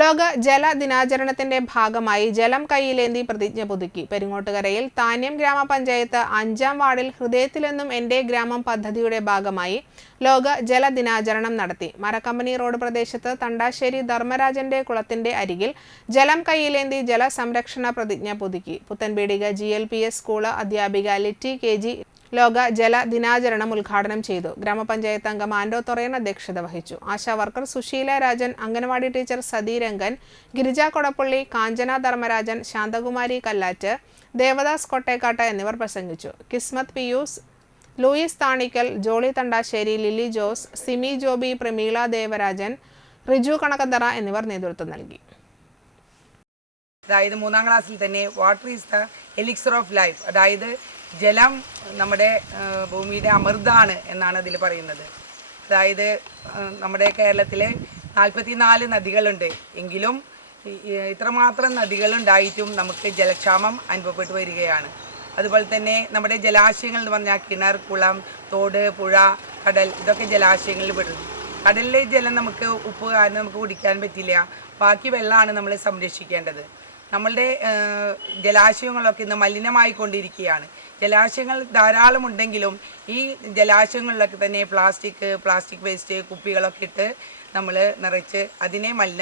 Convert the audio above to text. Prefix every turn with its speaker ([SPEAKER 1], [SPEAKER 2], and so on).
[SPEAKER 1] ലോക ജല ദിനാചരണത്തിന്റെ ഭാഗമായി ജലം കൈയിലേന്തി പ്രതിജ്ഞ പുതുക്കി. പെരിങ്ങോട്ടുകരയിൽ താന്യം ഗ്രാമപഞ്ചായത്ത് അഞ്ചാം വാർഡിൽ ഹൃദയത്തിലെന്നും എന്റെ ഗ്രാമം പദ്ധതിയുടെ ഭാഗമായി ലോക ജല ദിനാചരണം നടത്തി. മരക്കമ്പനി റോഡ് പ്രദേശത്ത് തണ്ടാശ്ശേരി ധർമ്മരാജന്റെ കുളത്തിന്റെ അരികിൽ ജലം കൈയിലേന്തി ജലസംരക്ഷണ പ്രതിജ്ഞ പുതുക്കി. Puthenpeedika G L P S school അധ്യാപിക ലിറ്റി കെ ജി ലോക ജല ദിനാചരണം ഉദ്ഘാടനം ചെയ്തു. ഗ്രാമപഞ്ചായത്ത് അംഗം ആൻഡോ തൊറയൻ അധ്യക്ഷത വഹിച്ചു. ASHA worker Susheela Rajan anganwadi teacher Satheerangan Girija Kodappally Kanchana Dharmarajan Santhakumari Kallatt Devadas Kottekkatt എന്നിവർ പ്രസംഗിച്ചു. കിസ്മത് പിയൂസ് ലൂയിസ് താണിക്കൽ ജോളി തണ്ടാശ്ശേരി ലില്ലി ജോസ് സിമി ജോബി പ്രമീള ദേവരാജൻ റിജു കണക്കന്തറ എന്നിവർ നേതൃത്വം നൽകി.
[SPEAKER 2] അതായത് മൂന്നാം ക്ലാസ്സിൽ തന്നെ water is the elixir of life? അതായത് ജലം നമ്മുടെ ഭൂമിയുടെ അമൃതാണ് എന്നാണ് അതിൽ പറയുന്നത്. അതായത് നമ്മുടെ കേരളത്തിൽ നാൽപ്പത്തി നാല് നദികളുണ്ട്. എങ്കിലും ഇത്രമാത്രം നദികളുണ്ടായിട്ടും നമുക്ക് ജലക്ഷാമം അനുഭവപ്പെട്ടു വരികയാണ്. അതുപോലെ തന്നെ നമ്മുടെ ജലാശയങ്ങൾ എന്ന് പറഞ്ഞാൽ കിണർ കുളം തോട് പുഴ കടൽ ഇതൊക്കെ ജലാശയങ്ങളിൽ പെടുന്നു കടലിലെ ജലം നമുക്ക് ഉപ്പ് കാരണം നമുക്ക് കുടിക്കാൻ പറ്റില്ല. ബാക്കി വെള്ളമാണ് നമ്മൾ സംരക്ഷിക്കേണ്ടത്. നമ്മളുടെ ജലാശയങ്ങളൊക്കെ ഇന്ന് മലിനമായിക്കൊണ്ടിരിക്കുകയാണ്. ജലാശയങ്ങൾ ധാരാളം ഉണ്ടെങ്കിലും ഈ ജലാശയങ്ങളിലൊക്കെ തന്നെ പ്ലാസ്റ്റിക് പ്ലാസ്റ്റിക് വേസ്റ്റ് കുപ്പികളൊക്കെ ഇട്ട് നമ്മൾ നിറച്ച് അതിനെ മലിന